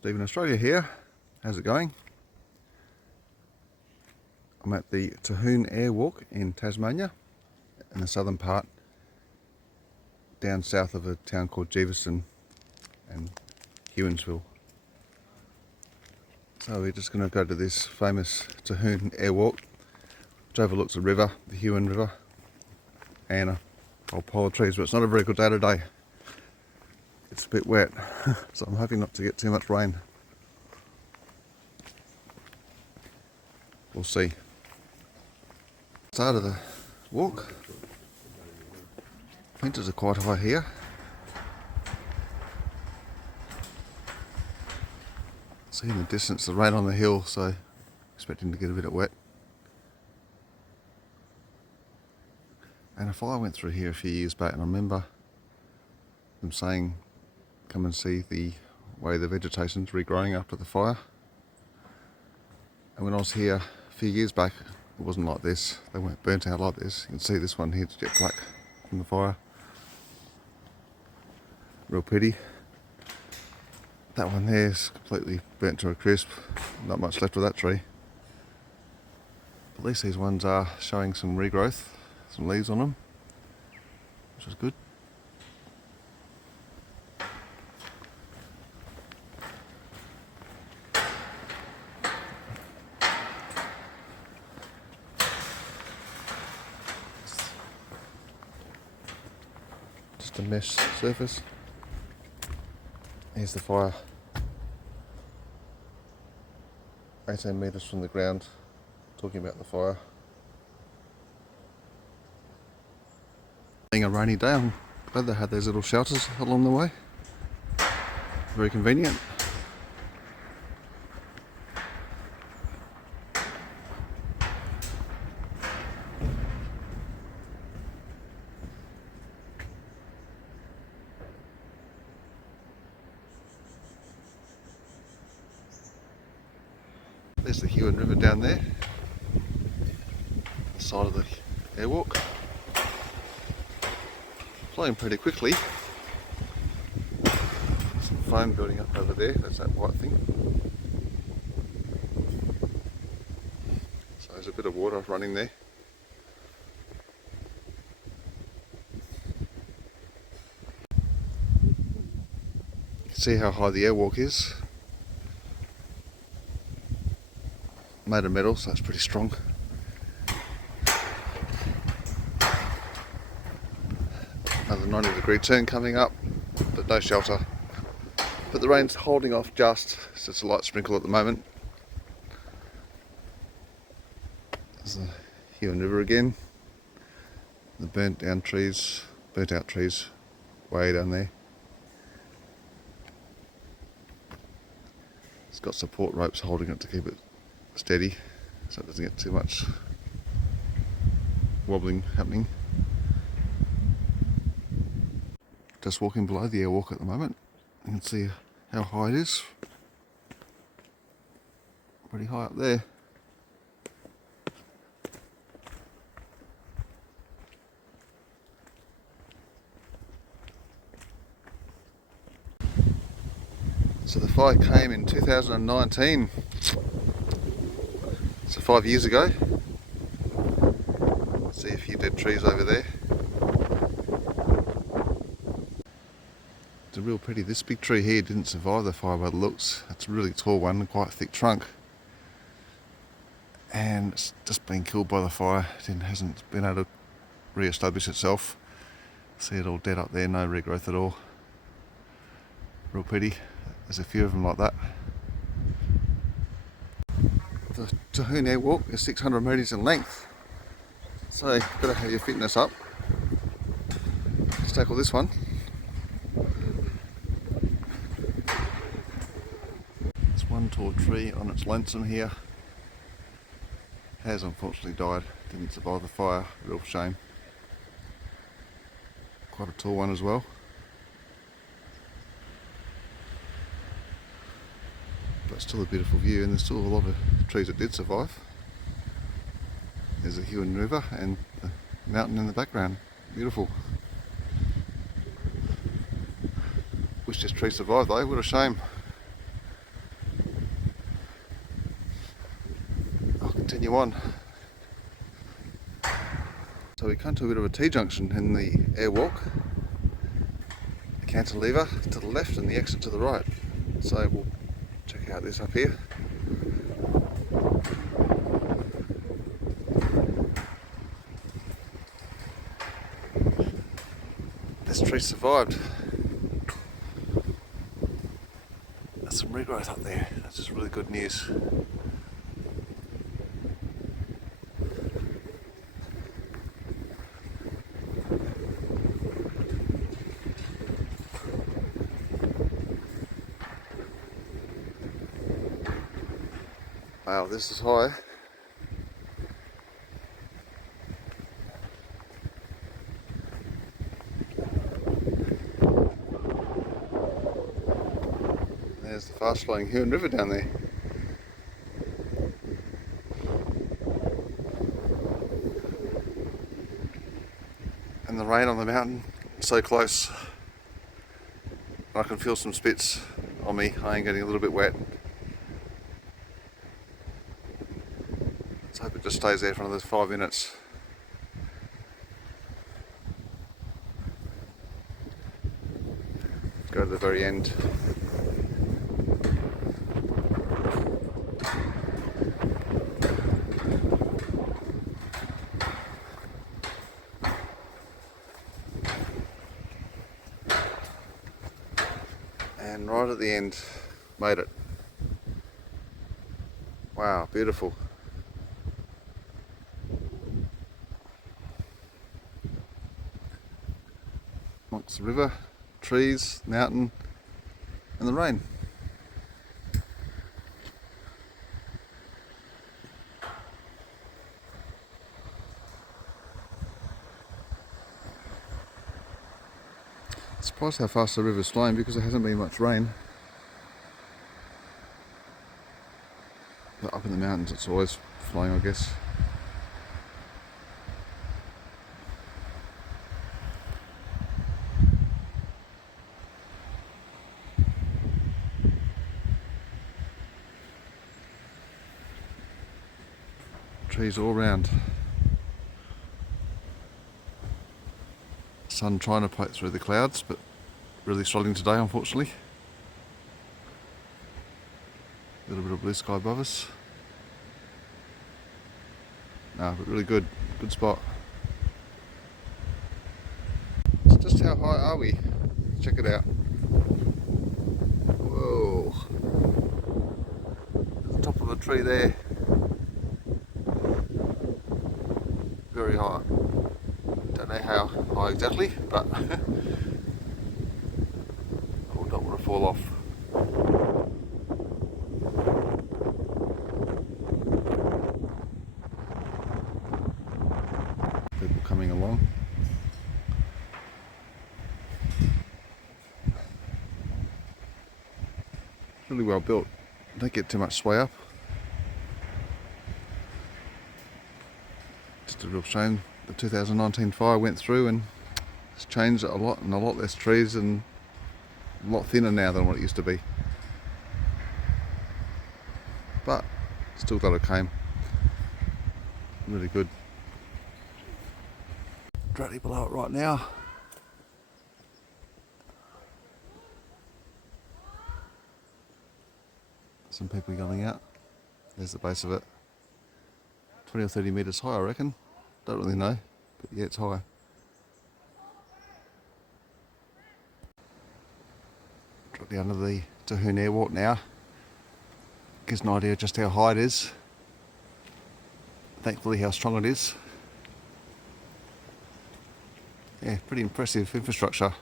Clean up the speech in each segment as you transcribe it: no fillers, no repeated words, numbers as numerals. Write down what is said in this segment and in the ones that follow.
Stephen, Australia here. How's it going? I'm at the Tahune Airwalk in Tasmania, in the southern part, down south of a town called Jefferson and Huonsville. So we're just going to go to this famous Tahune Airwalk, which overlooks a river, the Huon River, and a old polar trees, but it's not a very good day today. It's a bit wet, so I'm hoping not to get too much rain. We'll see. Start of the walk. Winters are quite high here. See in the distance the rain on the hill, so expecting to get a bit wet. And a fire went through here a few years back, and I remember them saying, come and see the way the vegetation's regrowing after the fire. And when I was here a few years back, it wasn't like this. They weren't burnt out like this. You can see this one here, it's jet black from the fire. Real pretty. That one there is completely burnt to a crisp. Not much left of that tree. At least these ones are showing some regrowth, some leaves on them, which is good. Just a mesh surface. Here's the fire. 18 metres from the ground, talking about the fire. Being a rainy day, I'm glad they had those little shelters along the way. Very convenient. There's the Huon River down there, the side of the airwalk. Flowing pretty quickly. Some foam building up over there, that's that white thing. So there's a bit of water running there. You can see how high the airwalk is. Made of metal, so it's pretty strong. Another 90-degree turn coming up, but no shelter. But the rain's holding off just. It's just a light sprinkle at the moment. There's the Huon River again. The burnt out trees way down there. It's got support ropes holding it to keep it steady, so it doesn't get too much wobbling happening. Just walking below the airwalk at the moment. You can see how high it is. Pretty high up there. So the fire came in 2019. So 5 years ago. See a few dead trees over there. It's a real pity. This big tree here didn't survive the fire by the looks. It's a really tall one, quite a thick trunk. And it's just been killed by the fire. It hasn't been able to re-establish itself. See it all dead up there, no regrowth at all. Real pity. There's a few of them like that. The Tahune Airwalk is 600 metres in length, so you've got to have your fitness up. Let's tackle this one. It's one tall tree on its lonesome here. Has unfortunately died, didn't survive the fire, real shame. Quite a tall one as well. But still a beautiful view, and there's still a lot of trees that did survive. There's the Huon River and the mountain in the background. Beautiful. Wish this tree survived though, what a shame. continue on. So we come to a bit of a T-junction in the airwalk. The cantilever to the left and the exit to the right. So we'll check out this up here. This tree survived. There's some regrowth up there. That's just really good news. Wow, this is high. There's the fast flowing Tahune River down there. And the rain on the mountain, so close. I can feel some spits on me. I am getting a little bit wet. Let's hope it just stays there for another 5 minutes. Go to the very end. And right at the end, made it. Wow, beautiful. Amongst the river, trees, mountain, and the rain. Surprised how fast the river's flowing because there hasn't been much rain. But up in the mountains it's always flowing, I guess. Trees all around. Sun trying to poke through the clouds, but really struggling today, unfortunately. A little bit of blue sky above us. No, but really good spot. Just how high are we? Check it out. Whoa. At the top of a tree there. Very high. Don't know how high exactly, but I don't want to fall off. People coming along. Really well built. Don't get too much sway up. Just a real shame the 2019 fire went through and it's changed it a lot, and a lot less trees and a lot thinner now than what it used to be. But still got it came. Really good. Directly below it right now. Some people yelling out. There's the base of it. 20 or 30 metres high, I reckon. Don't really know, but yeah, it's high. Directly under the Tahune Airwalk now. Gives an idea just how high it is. Thankfully how strong it is. Yeah, pretty impressive infrastructure.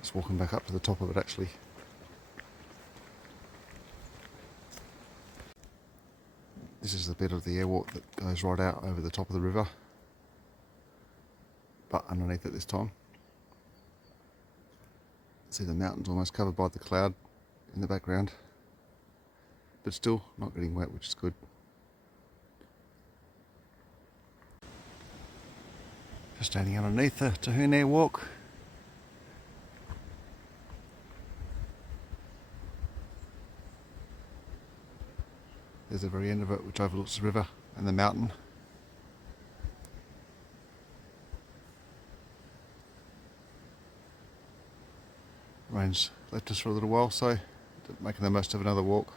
Just walking back up to the top of it actually. This is the bit of the airwalk that goes right out over the top of the river, but underneath it this time. See the mountains almost covered by the cloud in the background, but still not getting wet, which is good. Just standing underneath the Tahune Airwalk. There's the very end of it, which overlooks the river and the mountain. Rain's left us for a little while, so making the most of another walk.